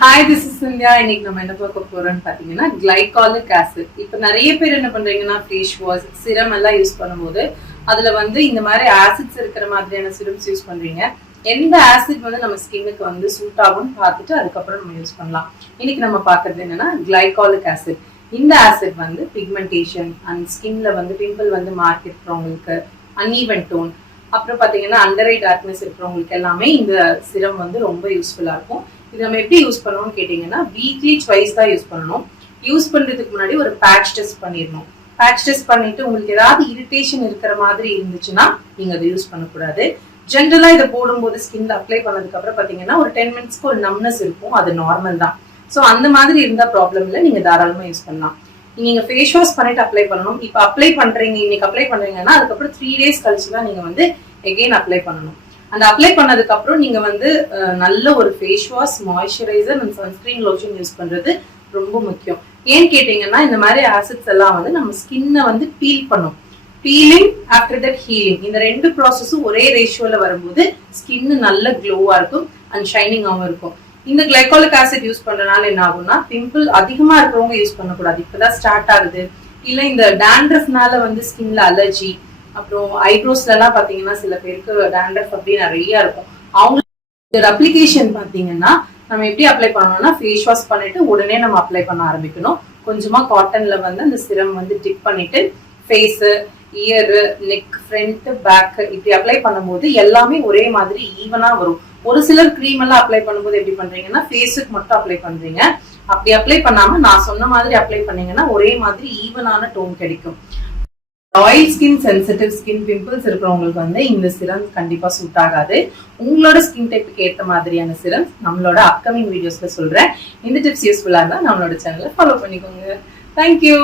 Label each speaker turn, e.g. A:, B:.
A: Hi this is India இன்னைக்கு நம்ம என்ன பார்க்க போறோம்னு பாத்தீங்கன்னா கிளைகாலிக் ஆசிட் இப்போ நிறைய பேர் என்ன பண்றீங்கன்னா ஃபேஸ் வாஷ் சிரம் எல்லாம் யூஸ் பண்ணும்போது அதுல வந்து இந்த மாதிரி ஆசிட்ஸ் இருக்கிற மாதிரியான சிரம்ஸ் யூஸ் பண்றீங்க. எந்த ஆசிட் வந்து நம்ம ஸ்கின்னுக்கு வந்து சூட் ஆகும்னு பார்த்துட்டு அதுக்கப்புறம் நம்ம யூஸ் பண்ணலாம். இன்னைக்கு நம்ம பார்க்கறது என்னன்னா கிளைகாலிக் ஆசிட் இந்த ஆசிட் வந்து பிக்மெண்டேஷன் அண்ட் ஸ்கின்ல வந்து பிம்பிள் வந்து மார்க் இருக்கிறவங்களுக்கு அன்ஈவன் டோன் அப்புறம் பார்த்தீங்கன்னா அண்டர் ஐ டார்க்னஸ் இருக்கிறவங்களுக்கு எல்லாமே இந்த சிரம் வந்து ரொம்ப யூஸ்ஃபுல்லாக இருக்கும். இது நம்ம எப்படி யூஸ் பண்ணணும்னு கேட்டிங்கன்னா வீக்லி ட்வைஸ் தான் யூஸ் பண்ணணும். யூஸ் பண்ணுறதுக்கு முன்னாடி ஒரு பேட்ச் டெஸ்ட் பண்ணிடணும். பேட்ச் டெஸ்ட் பண்ணிட்டு உங்களுக்கு ஏதாவது இரிட்டேஷன் இருக்கிற மாதிரி இருந்துச்சுன்னா நீங்கள் அதை யூஸ் பண்ணக்கூடாது. ஜென்ரலாக இதை போடும்போது ஸ்கின்ல அப்ளை பண்ணதுக்கப்புறம் பார்த்தீங்கன்னா ஒரு டென் மினிட்ஸ்க்கு ஒரு நம்னஸ் இருக்கும். அது நார்மல் தான். ஸோ அந்த மாதிரி இருந்தால் ப்ராப்ளம் இல்லை. நீங்கள் தாராளமாக யூஸ் பண்ணலாம். நீங்க ஃபேஸ் வாஷ் பண்ணிட்டு அப்ளை பண்ணணும். இப்போ அப்ளை பண்றீங்க இன்னைக்கு அப்ளை பண்றீங்கன்னா அதுக்கப்புறம் த்ரீ டேஸ் கழிச்சு தான் நீங்க வந்து எகெயின் அப்ளை பண்ணணும். அந்த அப்ளை பண்ணதுக்கு அப்புறம் நீங்க வந்து நல்ல ஒரு face wash moisturiser and sunscreen lotion use பண்றது ரொம்ப முக்கியம். ஏன் கேட்டீங்கன்னா இந்த மாதிரி ஆசிட்ஸ் எல்லாம் வந்து நம்ம ஸ்கின்னை வந்து பீல் பண்ணும். பீலிங் ஆஃப்டர் தட் ஹீலிங் இந்த ரெண்டு ப்ராசஸும் ஒரே ரேஷியோல வரும்போது ஸ்கின் நல்ல க்ளோவா இருக்கும் அண்ட் ஷைனிங்காகவும் இருக்கும். இந்த கிளைகாலிக் ஆசிட் யூஸ் பண்றதுனால என்ன ஆகும்னா பிம்பிள் அதிகமா இருக்கிறவங்க யூஸ் பண்ணக்கூடாது. இப்பதான் ஸ்டார்ட் ஆகுது. இல்ல இந்த டேண்ட்ரஃப்னால வந்து ஸ்கின்ல அலர்ஜி அப்புறம் ஐப்ரோஸ்ல எல்லாம் பாத்தீங்கன்னா சில பேருக்கு டேண்ட்ரஃப் அப்படியே நிறைய இருக்கும். அவங்க அப்ளிகேஷன் பாத்தீங்கன்னா நம்ம எப்படி அப்ளை பண்ணணும்னா ஃபேஸ் வாஷ் பண்ணிட்டு உடனே நம்ம அப்ளை பண்ண ஆரம்பிக்கணும். கொஞ்சமா காட்டன்ல வந்து அந்த சிரம் வந்து டிப் பண்ணிட்டு face ear neck front back இப்படி அப்ளை பண்ணும்போது எல்லாமே ஒரே மாதிரி ஈவனா வரும். ஒரு சிலர் க்ரீம் எல்லாம் அப்ளை பண்ணும்போது எப்படி பண்றீங்கன்னா ஃபேஸுக்கு மட்டும் அப்ளை பண்றீங்க. அப்படி அப்ளை பண்ணாம நான் சொன்ன மாதிரி அப்ளை பண்ணீங்கன்னா ஒரே மாதிரி ஈவனான டோன் கிடைக்கும். Oil skin sensitive skin pimples இருக்கிறவங்களுக்கு வந்து இந்த சிரம்ஸ் கண்டிப்பாக சூட் ஆகாது. உங்களோட ஸ்கின் டைப்புக்கு ஏற்ற மாதிரியான சிரம்ஸ் நம்மளோட அப்கமிங் வீடியோஸில் சொல்கிறேன் இந்த டிப்ஸ் யூஸ்ஃபுல்லாக இருந்தால் நம்மளோட சேனலை ஃபாலோ பண்ணிக்கோங்க. தேங்க்யூ